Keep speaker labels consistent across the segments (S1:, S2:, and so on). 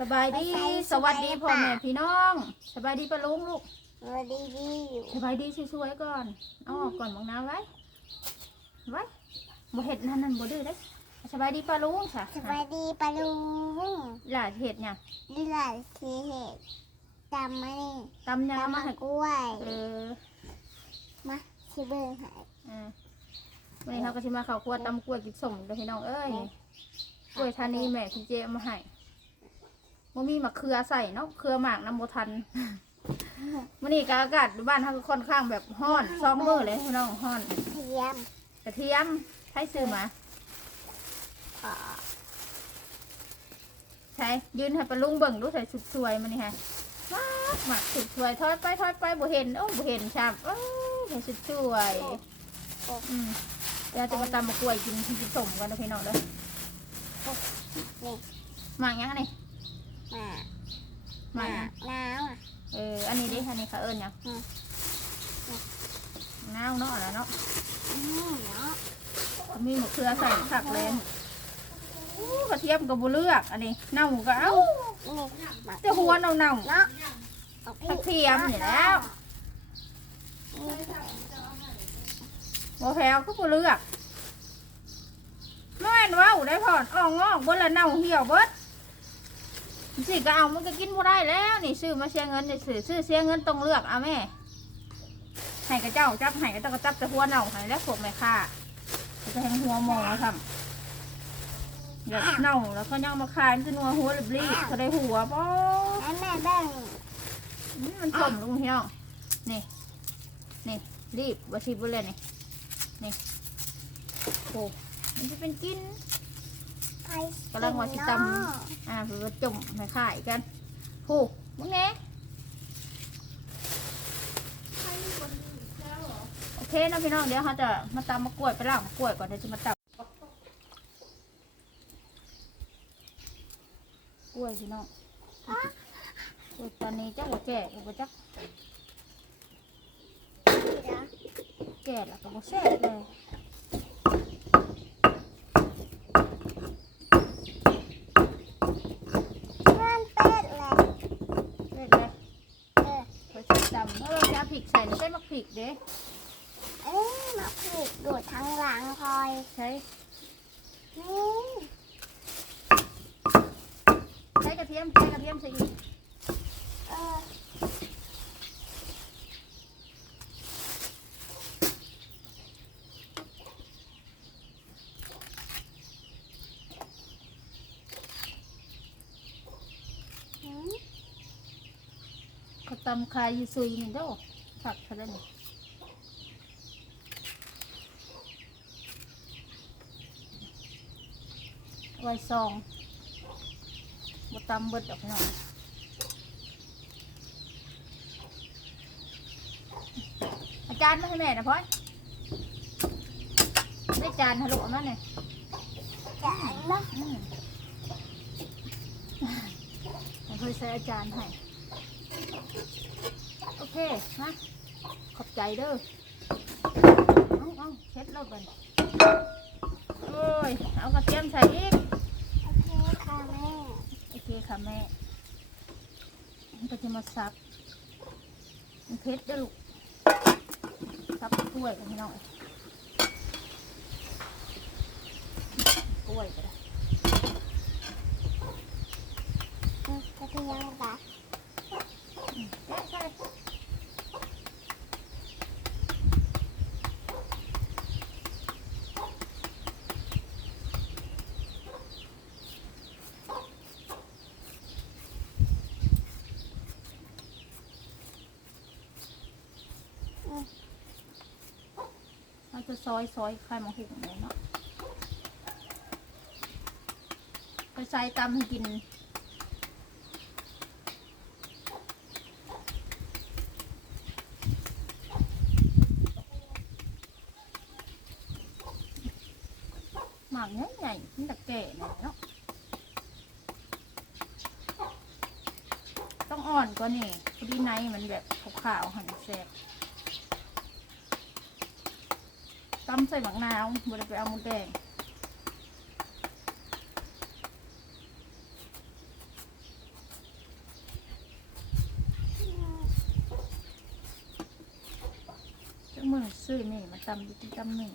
S1: สบายดีสวัสดีพ่อแม่พี่น้อง สบายดีปะลุงลูก
S2: สวัสดีดีอยู่
S1: สบายดีสวยๆก่อนเอาออกก่อนมองน้ำไว้ไว้บ่เห็ดนั่นนั่นบ่ดื้อเด้อสบายดีปะลุงค่ะ
S2: สวัสดีปะลุง
S1: หลานเห็ดหยัง
S2: ดิลาทีเหตุจำมานี่
S1: ตำหยังเอามา
S2: จำ
S1: ให้
S2: กล้วย
S1: เออ
S2: มาชิเบิ้งให้
S1: อ่าวันนี้เขาก็สิมาเข้าวครัวตำกล้วยกินสมเด้อพี่น้องเอ้ยกล้วยทานีแม่พี่เจเอามาให้ บ่มีมะเขือใส่เนาะเครือหมากน้ำบ่ทันมื้อนี้ก็อากาศบ้านเฮาก็ค่อนข้างแบบร้อนซองมื้อเลยพี่น้องร้อน
S2: เทียม
S1: กระเทียมใช้ซื้อมา
S2: ขอ
S1: ใช้ยืนให้ปลาลุงเบิ่งดูใส่สุดสวยมันนี่ฮะว้าวหมักสุดสวยทอดไปทอดไปบ่เห็นโอ้บ่เห็นชับโอ้เห็นสุดสวยอืมเดี๋ยวจะมาตำมะกล้วยกินกินสมกันนะพี่น้องเด้อ
S2: นี่
S1: หมักยังไง นี่
S2: มา
S1: หมัก
S2: มา
S1: ยัง
S2: น้ำอะ
S1: เออ อันนี้ดิ อันนี้เขาเอิ้นหยัง
S2: อืม
S1: น้าวเนาะอะไรเนาะ
S2: อืมเนาะ
S1: มีมะเขือใส่ผักเลยอู้กระเทียมกับบุเลือก อันนี้เน่าก็เอา
S2: นี่มา
S1: แต่หัวเน่าเน่า
S2: เนาะเอา
S1: ๆกระเทียมนี่แล้ว
S2: นี่
S1: บ่แพวก็บุเลือกน้อยนเว้าได้ผ่อนอ่องงอกเบิดละเน่าเหี่ยวเบิด สิก็เอามันก็กินบ่ได้แล้วนี่ซื้อมาเสียเงินนี่ซื้อซื้อเสียเงินต้องเลือกเอาแม่ให้กับเจ้าจับให้ก็ต้องกระจับแต่หัวเน่าให้แล้วพวกแม่ค้าจะแทงหัวมองทำแบบเน่าแล้วเขาย่างมาขายมันจะนัวหัวรีบรีบเขาได้หัวป้อ
S2: แม่แบ่ง
S1: มมันสมลุงเฮียงนี่นี่รีบวัชิบุเลยนี่นี่โอ้มันจะเป็นกิน กำลังว่าสิตำอ่าเพื่อจุ่มให้ขายกันผูกมึงเน่โอเคนะพี่น้องเดี๋ยวเขาจะมาตำมะกล้วยไปล่างมะกล้วยก่อนเดี๋ยวจะมาตำกล้วยพี่น้องกล้วยตอนนี้จักว่าแก่อีกว่าจัก
S2: เดี๋ยว
S1: แก่แล้วก็บ่แซ่บเลย
S2: มันเป็ดเลย
S1: เล็กเลย
S2: เออ
S1: ไปใส่ตำเออจะเอาพ ริกใส่ใส่มะพริกเด้
S2: เอ้ยมาผูกดูดทั้งหลังคอย
S1: ใช้
S2: นี่
S1: ใช้กระเทียมใช้กระเทียมใส่อีก
S2: เออหืม
S1: เขาตำคายอยู่ซุยนี่เด้อ ผักเขาได้นี่ไว้ซองบตำเบิดดอกพี่น้องอาจารย์มาให้แม่นะพ่อยได้จานทะลุออกมาเนี่ย
S2: จานเนาะ
S1: อืมผมเคยใส่อาจารย์ให้ โอเคนะ ขอบใจเด้อเอาเอาเช็ดแล้วกันโอ้ย เอากระเทียมใส่อีก
S2: โอเคค่ะแม่
S1: โอเคค่ะแม่มันก็จะมาซับมันเผ็ดเด้อลูกซับกล้วยกันพี่น้องกล้วยก็ได้
S2: กระเทียมปะ
S1: อืมใช่ใช่เราจะ ซอยซอยไข่มาหุงเลยเนาะไปใส่ตำให้กินหมากใหญ่ใหญ่ๆมันตะแก่หน่อยเนาะต้องอ่อนกว่านี่พอดีในมันแบบขาวๆหันแซ่บ ตั้มใส่บักนาวเวลาไปเอามดแดงจังมือซื้อนี่มาตำดูที่ตำหนึ่ง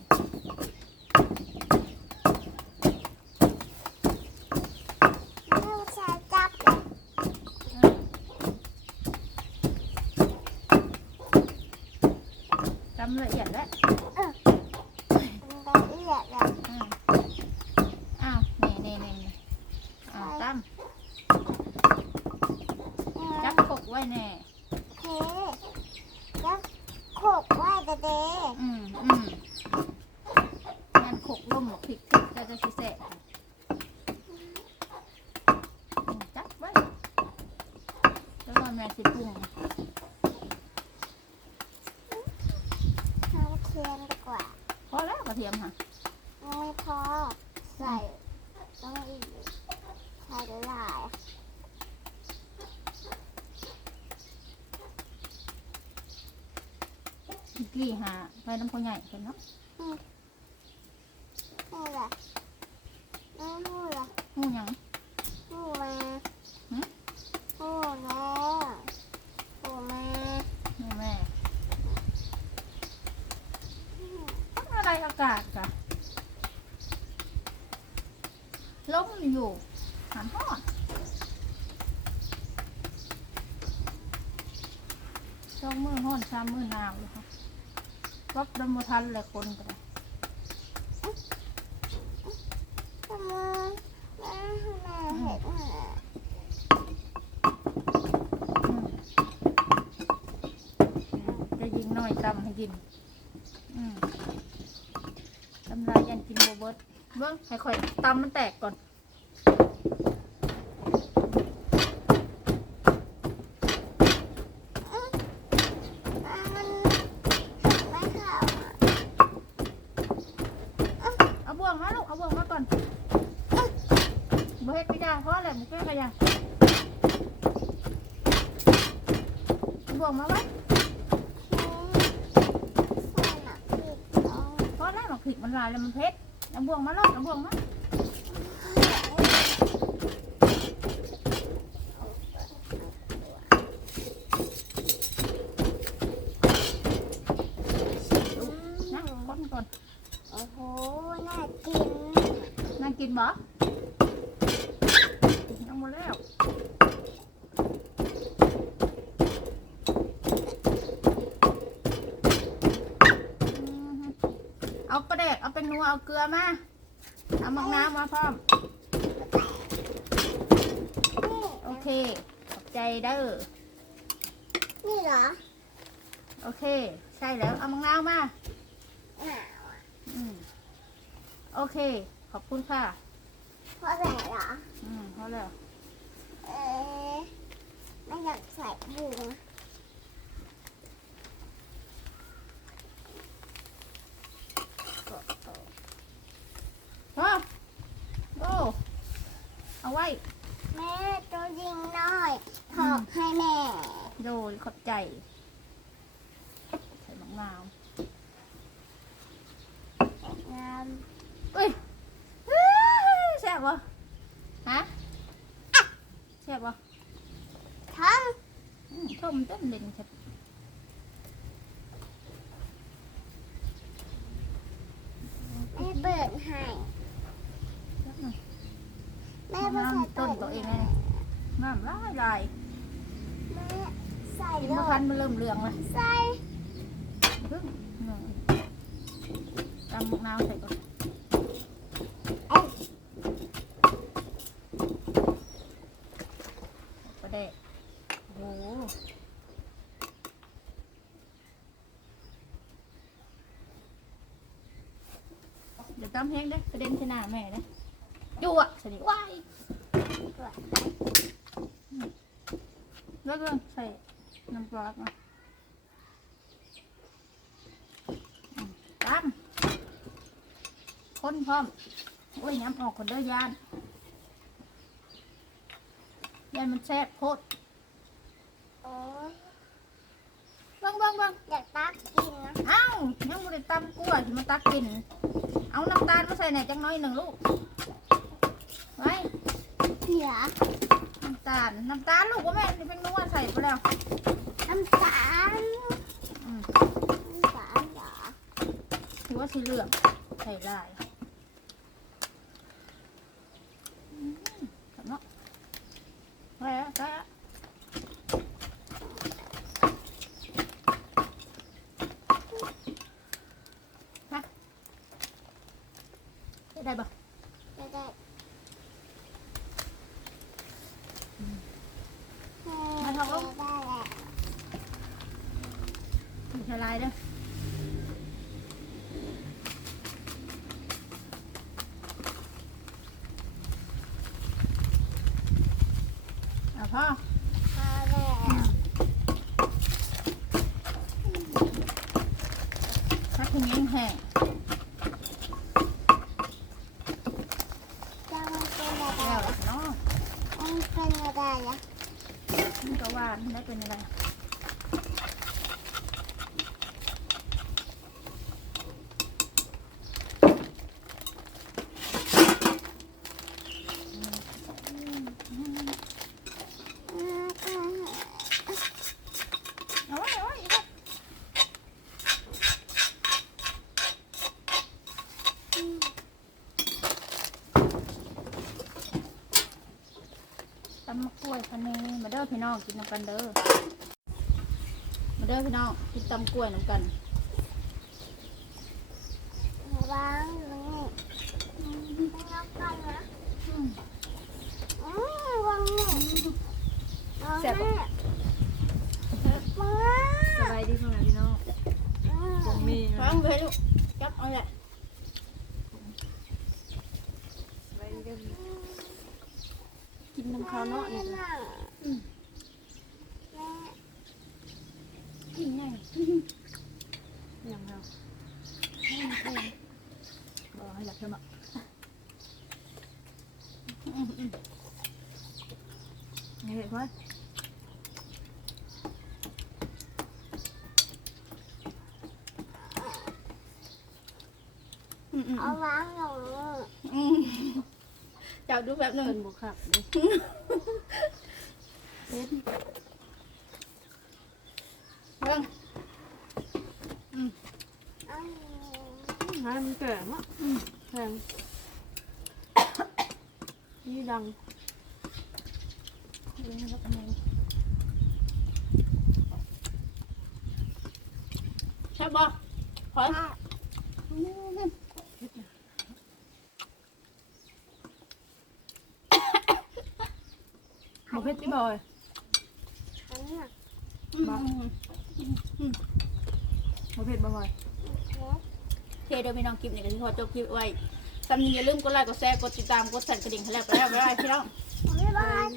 S1: ตำละเอียดแล้ว สิปรุง
S2: ๆทำเทียนดีกว่า
S1: พอแล้วกระเทียมค่ะ
S2: ไม่พอใส่ต้องอีกใส่หลาย
S1: อีกลี่หาไปน้ำพ่อใหญ่กันเนาะ
S2: นี่แหละไม่พูดละ
S1: หูหยัง
S2: พูดมา
S1: หึ
S2: พูดแล้วพูดมา
S1: แม่แม่ทำอะไรอากาศกะลมอยู่หันหอดช่องมือห้อ นชามมือหนาวเลยค่ะวับดมทันลยคนกัน
S2: ทำไมแม่แม่เห็นหา
S1: อืมจะยิงน้อยตำให้กินตำลายยันกินโบเบิร์ตเบิ้งให้ค่อยตำมันแตกก่อน
S2: อะมันไม่เข้าอะ
S1: เอาบ่วงมาลูก เอาบ่วงมาก่อนบ่เฮ็ดกระยางเพราะอะไรมึงแก้กระยางเอาบ่วงมาไว้
S2: ใส่หนักผิดต้อง
S1: เพราะแล้วหมักผิดมันลายแล้วมันเผ็ดเอาบ่วงมาลูกเอาบ่วงมาลูกนะคนก่อน
S2: โอ้โหน่ากิน
S1: น่ากินบ่ยังหมดแล้วอือฮึ เอาปลาแดกเอาเป็นนัวเอาเกลือมาเอามักน้ำมาพร้อม
S2: นี่
S1: โอเคขอบใจเด้อ
S2: นี่เหรอ
S1: โอเค ใช่แล้วเอามังนาวมา
S2: หนาวอะ
S1: อืมโอเค ขอบคุณค่ะ
S2: เพราะอะไรเหรอ
S1: อืมพอแล้ว
S2: เอ๊ะไม่อยากใส่บุง
S1: พอโอ้เอาไว้
S2: แม่ตัวยิงหน่อยถอกให้แม่
S1: โด ยขอบใจใส่มังนาว
S2: งาม
S1: เอ้ยอื้อแซ่บบ่ฮะแซ่บบ่
S2: ทั้ง
S1: อืมต้มเต้นเด่นแซ่บ
S2: แม่เปิดให้
S1: จักหน่อย
S2: แม่ไม่ใส่
S1: ต้
S2: เปิ
S1: น
S2: ด
S1: ตัวเอง
S2: ให้
S1: ไงน้ำลายลาย
S2: แม่ใส่
S1: กิน
S2: เล
S1: มะพัน
S2: ย
S1: ธุ์มันเริ่มเหลืองเลย
S2: ใส่
S1: เพิ่งอืมตำมังนาวใส่ก่อน
S2: เอ้ย
S1: ก็ได้โอ้โหเดี๋ยวตำแห้งเด้อกระเด็นใส่หน้าแม่เด้อยั่วสนิทว้ายแล้วก็ใส่ น้ำปลามาอืมตำคนพร้อมโอ้ยย้ำออกคนเด้อยานยานมันแซ่บโคตร
S2: โอ้ย
S1: เบังเบังเบัง
S2: อยากตักกินนะ
S1: เอ้ายังบ่ได้ตำกล้วยที่มาตักกิน เอาน้ำตาลมาใส่ไหนอยจังน้อยหนึ่งลูก ไว้
S2: เหลือ
S1: น้ำตาล น้ำตาลลูกว่าแม่นี่เป็นนัวใส่ไปแล้ว
S2: น้ำตา
S1: ม
S2: น้ำตาลเหรอ
S1: สิเหลืองใส่ลายแบบเนาะแล้วแล้วฮะได้ปะ
S2: จะได้
S1: มาทองลูก
S2: ได้แหละ
S1: ใส่ลายเด้อ เอาพ่อ
S2: พอแล้ว
S1: พักถึงยังแห้ง
S2: จะมันเป็นอะไร
S1: แล้วล่ะเนาะ
S2: มันเป็นอะไรล่ะ
S1: มันก็หวานได้เป็นอะไรเอาไว้เอาไว้เอาไว้ตำมะกล้วยพันนี้มาเด้ อพี่น้องกินน้ำกันเด้อ มาเด้อพี่น้องกินตำกล้วยน้ำกัน
S2: วางนี่ไม่ยกกันนะ
S1: อืม
S2: อืมวางนี่วาง
S1: แซ่บ
S2: นี่
S1: ปะ
S2: วาง
S3: สบายดีพ่อแม่พี่น้องผมมี
S1: ฟังเลยลูกจับเอาแหละ
S3: สบายดีเด้อกินน้ำข้าวเนาะนี่
S2: แม่
S1: กินง่าย
S3: อย่างเราบอกให้หลับเถอะมา
S1: อืมอืม
S3: เห็นไหม
S1: อืมอืม
S2: เอาวางลง
S1: อืม จับดูแบบหนึ่ง
S3: เป็นบุกขับเลยเล่น
S1: เบิ่ง
S3: หามันแก่เนาะแพงนี่ดัง
S1: เบิ่งแล้วกันเลยใช่บ่พอ เอา
S3: เพชรที่บอย
S2: อันนี้
S1: อืมอืม
S3: บอกเพชรบ่อย
S1: โอเคเดี๋ยวพี่น้องคลิปนี้ก็ที่พอจบคลิปไว้สำนึกอย่าลืมกดไลค์กดแชร์กดติดตามกดสั่นกระดิ่งให้แล้วไปแล้วไปแล้วพี่น้อง
S2: บ๊ายบาย